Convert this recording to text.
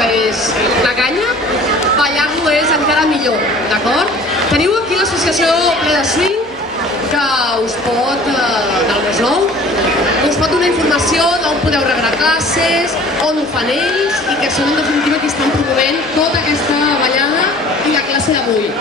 que és la canya, ballar-lo és encara millor, d'acord? Teniu aquí l'associació Ple de Swing, que us pot, del Masnou, us pot donar informació d'on podeu rebre classes, on ho fan ells i que són en definitiva qui estan promovent tota aquesta ballada i la classe d'avui.